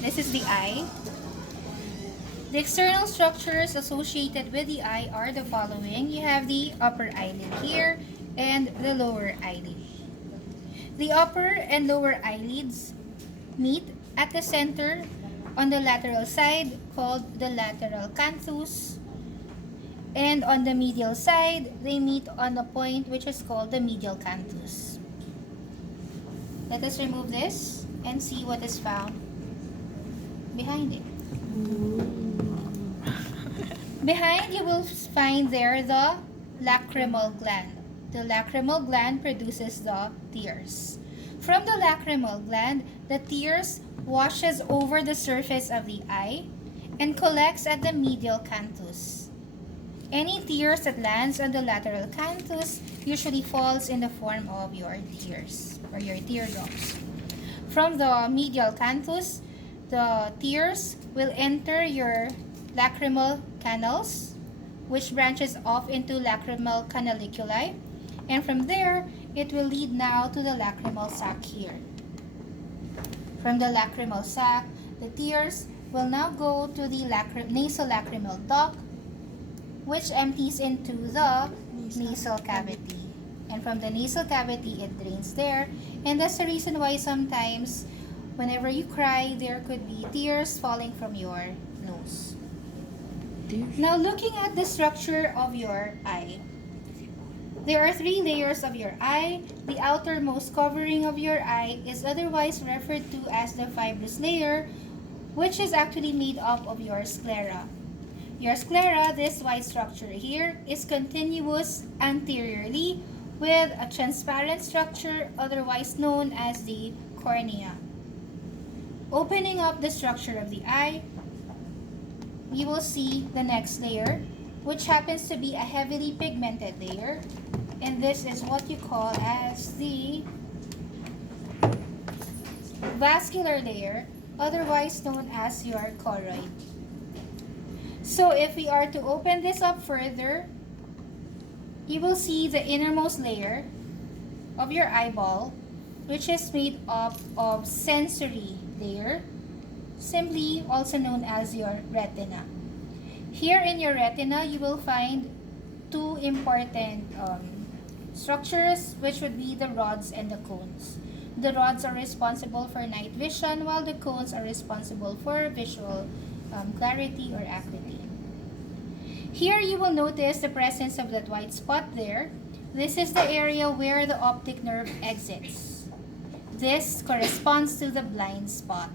This is the eye. The external structures associated with the eye are the following. You have the upper eyelid here and the lower eyelid. The upper and lower eyelids meet at the center on the lateral side called the lateral canthus, and on the medial side they meet on the point which is called the medial canthus. Let us remove this and see what is found behind it. Behind, you will find there the lacrimal gland. The lacrimal gland produces the tears. From the lacrimal gland, the tears washes over the surface of the eye and collects at the medial canthus. Any tears that lands on the lateral canthus usually falls in the form of your tears or your teardrops. From the medial canthus, the tears will enter your lacrimal canals, which branches off into lacrimal canaliculi, and from there it will lead now to the lacrimal sac here. From the lacrimal sac, the tears will now go to the nasolacrimal duct, which empties into the nasal cavity, and from the nasal cavity it drains there, and that's the reason why sometimes whenever you cry there could be tears falling from your nose. Now looking at the structure of your eye, there are 3 layers of your eye. The outermost covering of your eye is otherwise referred to as the fibrous layer, which is actually made up of your sclera. Your sclera, this white structure here, is continuous anteriorly with a transparent structure otherwise known as the cornea. Opening up the structure of the eye, you will see the next layer, which happens to be a heavily pigmented layer, and this is what you call as the vascular layer, otherwise known as your choroid. So if we are to open this up further, you will see the innermost layer of your eyeball, which is made up of sensory layer, simply also known as your retina. Here in your retina, you will find 2 important structures, which would be the rods and the cones. The rods are responsible for night vision, while the cones are responsible for visual clarity or acuity. Here you will notice the presence of that white spot there. This is the area where the optic nerve exits. This corresponds to the blind spot.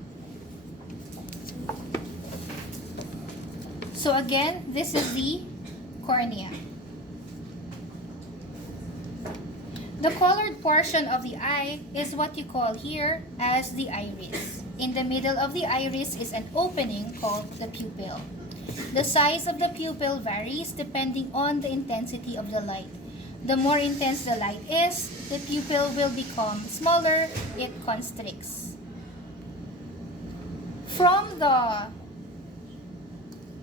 So again, this is the cornea. The colored portion of the eye is what you call here as the iris. In the middle of the iris is an opening called the pupil. The size of the pupil varies depending on the intensity of the light. The more intense the light is, the pupil will become smaller, it constricts. From the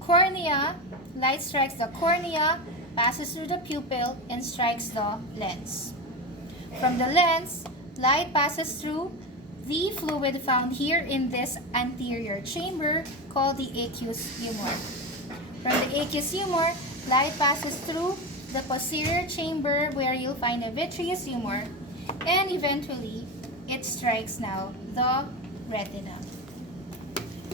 cornea, light strikes the cornea, passes through the pupil, and strikes the lens. From the lens, light passes through the fluid found here in this anterior chamber called the aqueous humor. From the aqueous humor, light passes through the posterior chamber where you'll find a vitreous humor, and eventually it strikes now the retina.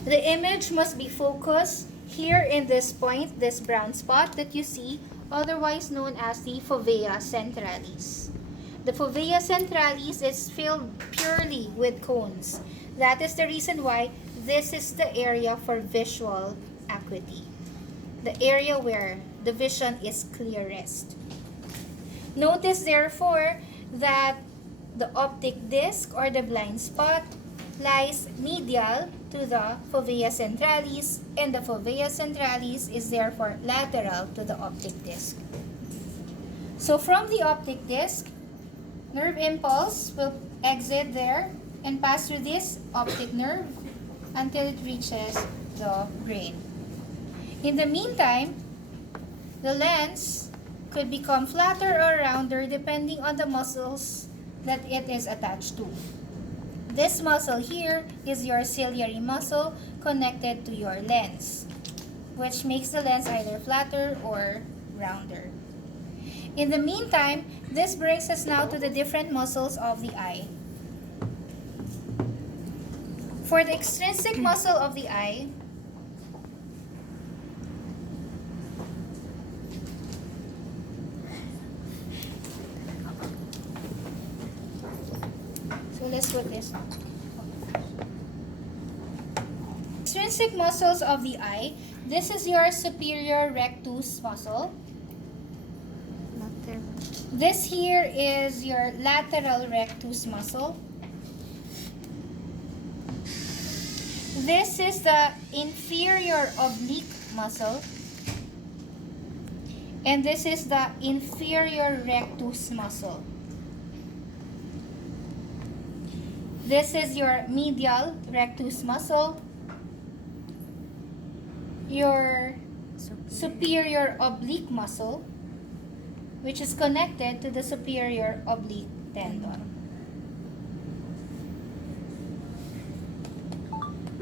The image must be focused here in this point, this brown spot that you see, otherwise known as the fovea centralis. The fovea centralis is filled purely with cones. That is the reason why this is the area for visual acuity, the area where the vision is clearest. Notice therefore that the optic disc or the blind spot lies medial to the fovea centralis, and the fovea centralis is therefore lateral to the optic disc. So from the optic disc, nerve impulse will exit there and pass through this optic nerve until it reaches the brain. In the meantime, the lens could become flatter or rounder depending on the muscles that it is attached to. This muscle here is your ciliary muscle connected to your lens, which makes the lens either flatter or rounder. In the meantime, this brings us now to the different muscles of the eye. For the extrinsic muscle of the eye, so let's put this. Extrinsic muscles of the eye, this is your superior rectus muscle. This here is your lateral rectus muscle. This is the inferior oblique muscle. And this is the inferior rectus muscle. This is your medial rectus muscle. Your superior oblique muscle, which is connected to the superior oblique tendon.